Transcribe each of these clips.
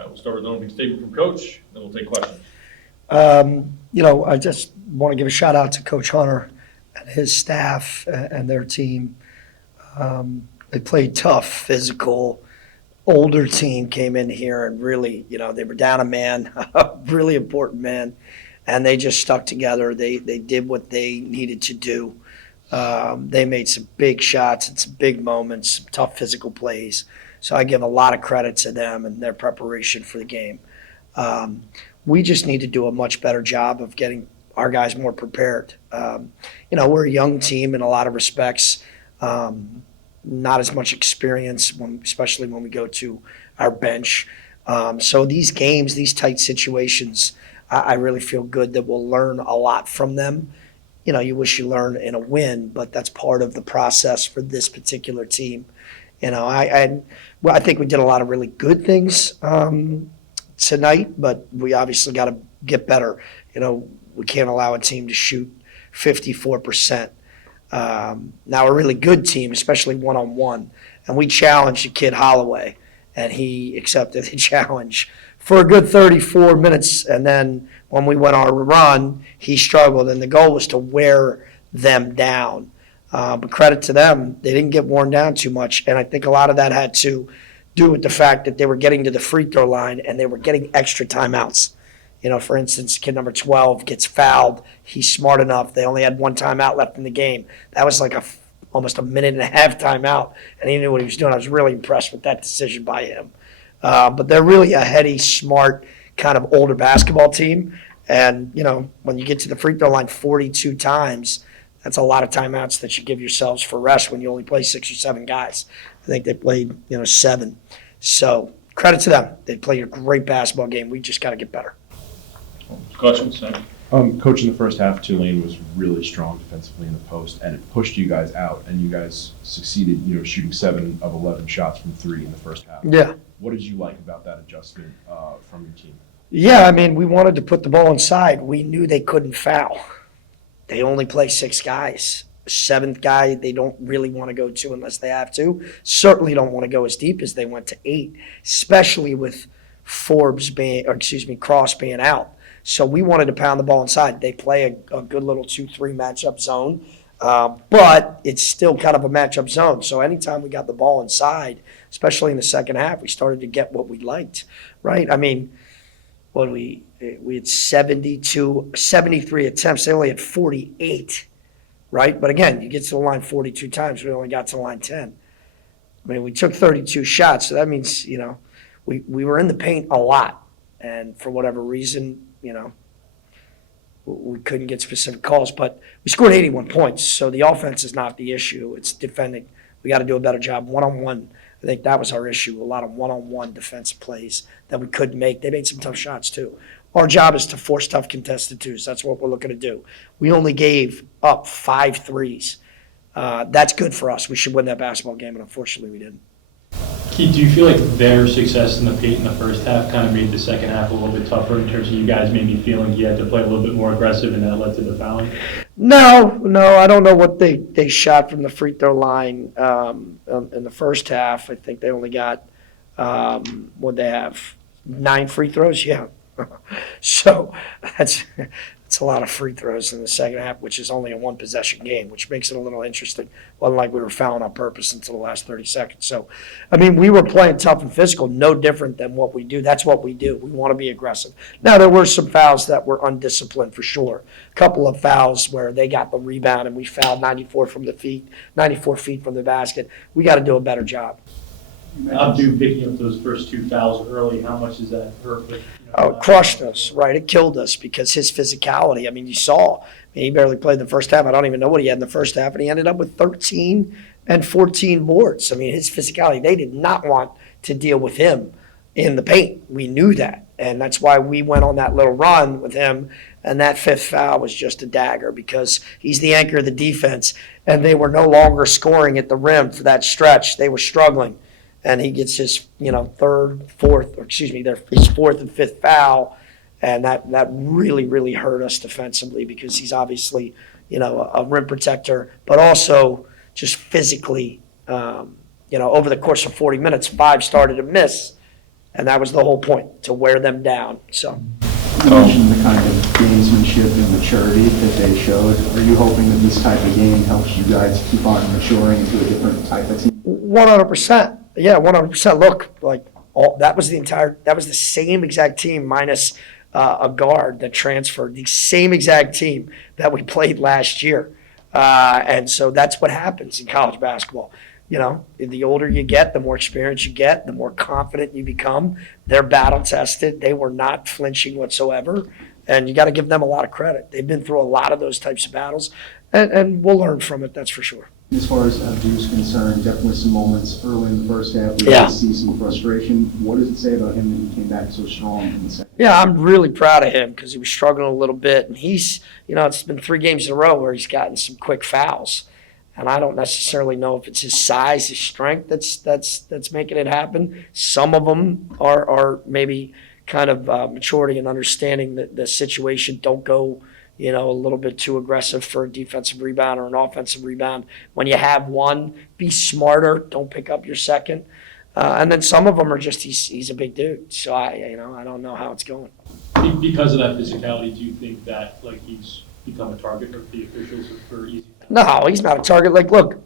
right, we'll start with an opening statement from Coach, then we'll take questions. I just want to give a shout out to Coach Hunter and his staff and their team. They played tough, physical. Older team came in here and really, they were down a man, a really important man, and they just stuck together. They did what they needed to do. They made some big shots and some big moments, some tough physical plays. So I give a lot of credit to them and their preparation for the game. We just need to do a much better job of getting our guys more prepared. We're a young team in a lot of respects. Not as much experience, especially when we go to our bench. So these games, these tight situations, I really feel good that we'll learn a lot from them. You wish you learned in a win, but that's part of the process for this particular team. I think we did a lot of really good things tonight, but we obviously got to get better. We can't allow a team to shoot 54%. Now a really good team, especially one-on-one, and we challenged the kid Holloway, and he accepted the challenge for a good 34 minutes, and then when we went on a run, he struggled, and the goal was to wear them down. But credit to them, they didn't get worn down too much, and I think a lot of that had to do with the fact that they were getting to the free throw line and they were getting extra timeouts. For instance, kid number 12 gets fouled. He's smart enough. They only had one timeout left in the game. That was like almost a minute and a half timeout, and he knew what he was doing. I was really impressed with that decision by him. But they're really a heady, smart, kind of older basketball team. And, when you get to the free throw line 42 times, that's a lot of timeouts that you give yourselves for rest when you only play 6 or 7 guys. I think they played, 7. So credit to them. They played a great basketball game. We just got to get better. Questions? Coach, in the first half, Tulane was really strong defensively in the post, and it pushed you guys out, and you guys succeeded, shooting 7 of 11 shots from 3 in the first half. Yeah. What did you like about that adjustment from your team? Yeah, we wanted to put the ball inside. We knew they couldn't foul. They only play 6 guys. 7th guy they don't really want to go to unless they have to. Certainly don't want to go as deep as they went to 8, especially with Cross being out. So we wanted to pound the ball inside. They play a good little 2-3 matchup zone, but it's still kind of a matchup zone. So anytime we got the ball inside, especially in the second half, we started to get what we liked, right? We had 73 attempts. They only had 48, right? But again, you get to the line 42 times. We only got to the line 10. We took 32 shots, so that means, we were in the paint a lot. And for whatever reason, we couldn't get specific calls, but we scored 81 points. So the offense is not the issue. It's defending. We got to do a better job. One-on-one, I think that was our issue. A lot of one-on-one defensive plays that we couldn't make. They made some tough shots too. Our job is to force tough contested twos. That's what we're looking to do. We only gave up 5 threes. That's good for us. We should win that basketball game, and unfortunately we didn't. Keith, do you feel like their success in the paint in the first half kind of made the second half a little bit tougher in terms of you guys maybe feeling you had to play a little bit more aggressive and that led to the fouling? No, I don't know what they shot from the free throw line in the first half. I think they only got, what'd they have, 9 free throws? Yeah. So that's a lot of free throws in the second half, which is only a 1-possession game, which makes it a little interesting. Wasn't like we were fouling on purpose until the last 30 seconds. So, we were playing tough and physical, no different than what we do. That's what we do. We want to be aggressive. Now, there were some fouls that were undisciplined for sure. A couple of fouls where they got the rebound and we fouled 94 feet from the basket. We got to do a better job. Abdu picking up those first 2 fouls early, how much does that hurt? It crushed us, right? It killed us because his physicality, you saw, he barely played the first half. I don't even know what he had in the first half, and he ended up with 13 and 14 boards. His physicality, they did not want to deal with him in the paint. We knew that, and that's why we went on that little run with him, and that 5th foul was just a dagger because he's the anchor of the defense, and they were no longer scoring at the rim for that stretch. They were struggling. And he gets his, his 4th and 5th foul, and that really, really hurt us defensively because he's obviously, a rim protector, but also just physically, over the course of 40 minutes, 5 started to miss, And that was the whole point, to wear them down, so. You mentioned the kind of gamesmanship and maturity that they showed. Are you hoping that this type of game helps you guys keep on maturing into a different type of team? 100%. Yeah, 100%. Look, like, that was the same exact team minus a guard that transferred, the same exact team that we played last year. And so that's what happens in college basketball. You know, the older you get, the more experience you get, the more confident you become. They're battle tested. They were not flinching whatsoever. And you got to give them a lot of credit. They've been through a lot of those types of battles, and we'll learn from it, that's for sure. As far as Abdu's concerned, definitely some moments early in the first half we Yeah. did see some frustration. What does it say about him that he came back so strong in the second? Yeah, I'm really proud of him because he was struggling a little bit. And he's, you know, it's been 3 games in a row where he's gotten some quick fouls. And I don't necessarily know if it's his size, his strength that's making it happen. Some of them are maybe kind of maturity and understanding the situation. Don't go, you know, a little bit too aggressive for a defensive rebound or an offensive rebound. When you have one, be smarter. Don't pick up your second. And then some of them are just he's a big dude. So I don't know how it's going. Because of that physicality, do you think that like he's become a target of the officials for easy? No, he's not a target. Like, look,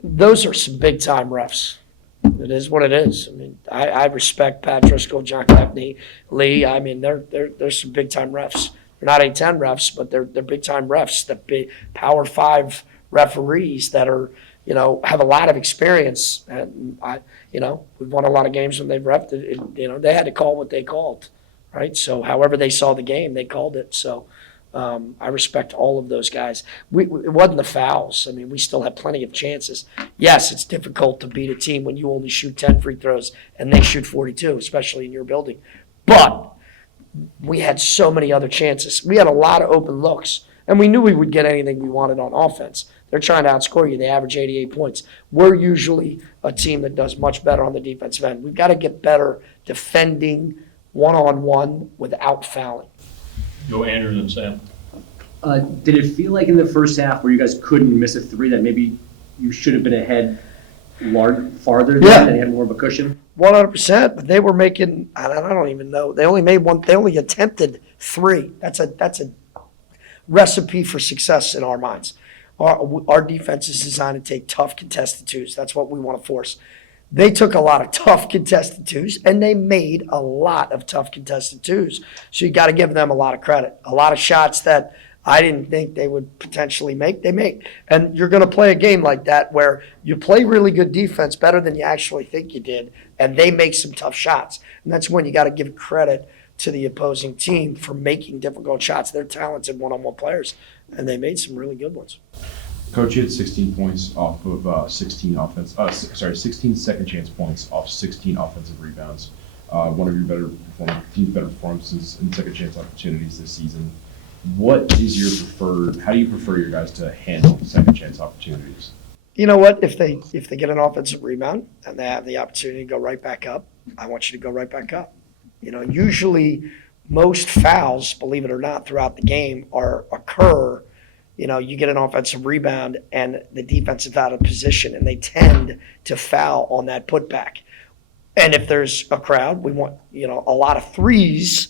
those are some big time refs. It is what it is. I mean, I respect Pat Driscoll, John Gaffney, Lee. I mean, they're some big time refs. They're not A10 refs, but they're big time refs. The big Power 5 referees that are, you know, have a lot of experience. And we've won a lot of games when they've refed it. You know, they had to call what they called, right? So however they saw the game, they called it. So. I respect all of those guys. It wasn't the fouls. I mean, we still had plenty of chances. Yes, it's difficult to beat a team when you only shoot 10 free throws and they shoot 42, especially in your building. But we had so many other chances. We had a lot of open looks, and we knew we would get anything we wanted on offense. They're trying to outscore you. They average 88 points. We're usually a team that does much better on the defensive end. We've got to get better defending one-on-one without fouling. Go Andrews and Sam. Did it feel like in the first half where you guys couldn't miss a 3 that maybe you should have been ahead farther Yeah. than you had more of a cushion? 100%, but they were making, I don't even know, they only made one, they only attempted 3. That's a recipe for success in our minds. Our defense is designed to take tough contested 2s. That's what we want to force. They took a lot of tough contested 2s, and they made a lot of tough contested 2s. So you got to give them a lot of credit. A lot of shots that I didn't think they would potentially make, they make. And you're going to play a game like that where you play really good defense, better than you actually think you did, and they make some tough shots. And that's when you got to give credit to the opposing team for making difficult shots. They're talented one-on-one players, and they made some really good ones. Coach, you had 16 points off of 16 second chance points off 16 offensive rebounds. One of your team's better performances in second chance opportunities this season. What is your how do you prefer your guys to handle second chance opportunities? You know what? If they get an offensive rebound and they have the opportunity to go right back up, I want you to go right back up. You know, usually most fouls, believe it or not, throughout the game occur. You know, you get an offensive rebound and the defense is out of position and they tend to foul on that putback. And if there's a crowd, we want, you know, a lot of 3s.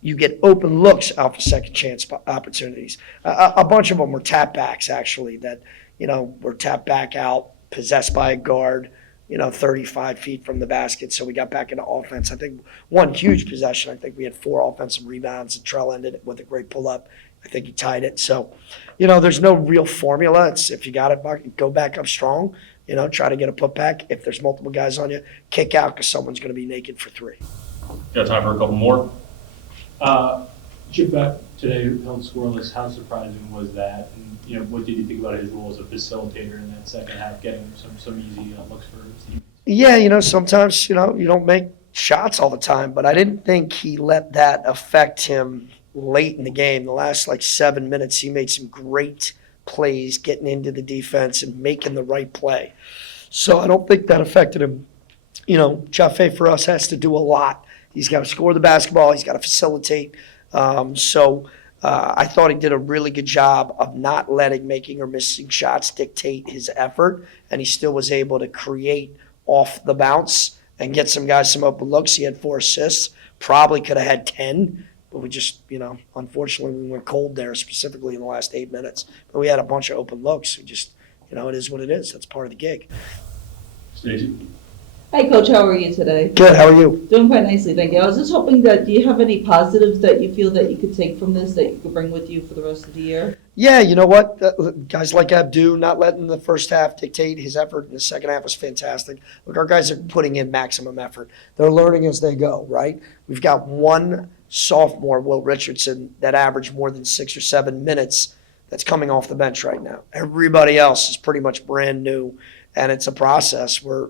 You get open looks out for second chance opportunities. A bunch of them were tap backs, actually, that, you know, were tap back out, possessed by a guard, you know, 35 feet from the basket. So we got back into offense. I think one huge possession, I think we had 4 offensive rebounds, and Trell ended it with a great pull-up. I think he tied it. So, you know, there's no real formula. It's if you got it, go back up strong, you know, try to get a putback. If there's multiple guys on you, kick out because someone's going to be naked for 3. Got time for a couple more? Chip back today held scoreless. How surprising was that? And, you know, what did you think about his role as a facilitator in that second half, getting some easy looks for his team? Yeah, you know, sometimes, you know, you don't make shots all the time, but I didn't think he let that affect him late in the game. The last, 7 minutes, he made some great plays getting into the defense and making the right play. So I don't think that affected him. You know, Jaffe for us has to do a lot. He's got to score the basketball. He's got to facilitate. I thought he did a really good job of not letting making or missing shots dictate his effort, and he still was able to create off the bounce and get some guys some open looks. He had 4 assists, probably could have had 10, but we just, unfortunately we went cold there, specifically in the last 8 minutes. But we had a bunch of open looks. We just, it is what it is. That's part of the gig. Stacy? Hi, Coach. How are you today? Good, how are you? Doing quite nicely, thank you. I was just hoping that, do you have any positives that you feel that you could take from this that you could bring with you for the rest of the year? Yeah, you know what? Guys like Abdu, not letting the first half dictate his effort in the second half was fantastic. Look, our guys are putting in maximum effort. They're learning as they go, right? We've got one sophomore, Will Richardson, that averaged more than 6 or 7 minutes that's coming off the bench right now. Everybody else is pretty much brand new, and it's a process. We're,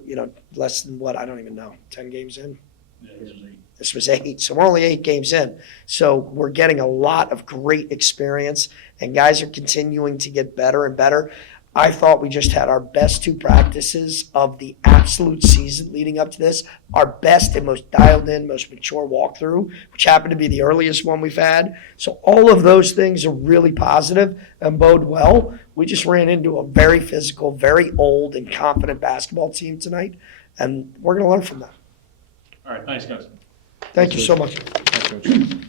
less than what? I don't even know, 10 games in? Yeah, this is 8. This was 8, so we're only 8 games in. So we're getting a lot of great experience, and guys are continuing to get better and better. I thought we just had our best 2 practices of the absolute season leading up to this, our best and most dialed in, most mature walkthrough, which happened to be the earliest one we've had. So all of those things are really positive and bode well. We just ran into a very physical, very old and confident basketball team tonight, and we're going to learn from that. All right, thanks, guys. Thank you so much. Thanks, Coach.